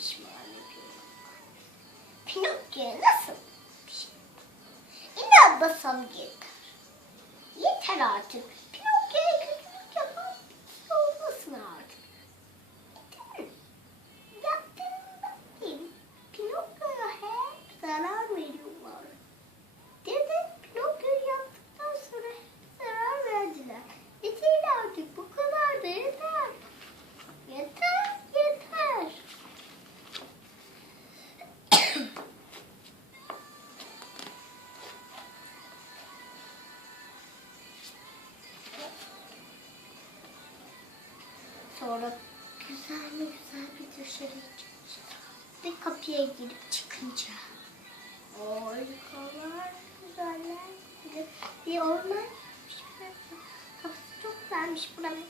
demiş mahalle Pinokyo nasıl bir şey? İnanmasam yeter. Yeter artık. Sonra güzel mi güzel bir dışarı. Ve kapıya girip çıkınca. Harikalar, güzeller. Bir orman. Kafası çok güzelmiş buranın.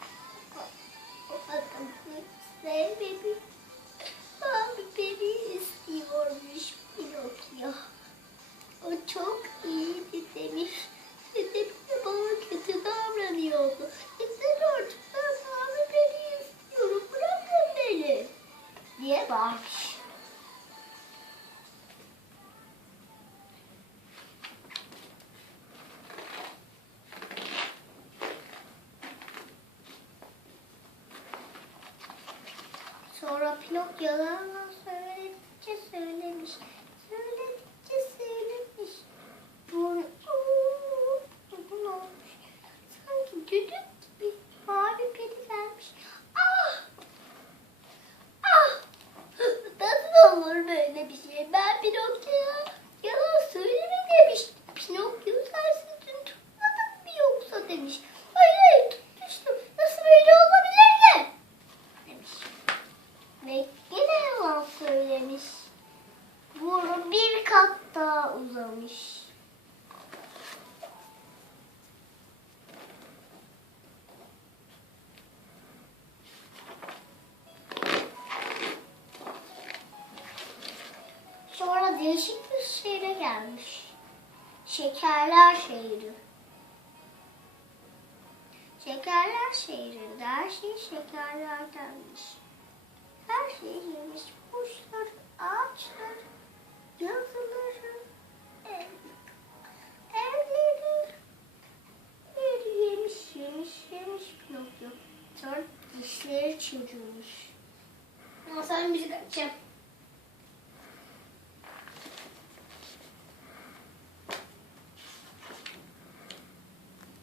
Sevmemi. Abi beni istiyormuş Pinokyo. O çok iyiydi demiş. Sonra Pinokyo yalan söyledikçe söylemiş. Söyledikçe söylemiş. Burnu uzun olmuş. Sanki düdük gibi mavi peri gelmiş. Ah! Ah! Nasıl olur böyle bir şey? Ben Pinokyo'ya yalan söyleme demiş. Pinokyo sensiz dün tutmadın mı yoksa demiş. Hayır hayır tutmuştum. Nasıl böyle olabilir ki? Demiş. Ve yine yalan söylemiş. Burnu bir kat daha uzamış. Sonra değişik bir şehre gelmiş. Şekerler şehri. Şekerler şehrinde her şey şekerlerdenmiş. Her şeyi yemiş. Kuşlar, ağaçlar, yazıları, ev, evleri. Bir yemiş, yemiş, yemiş Pinokyo. Sonra dişleri çürümüş. Ama sen müzik açacağım.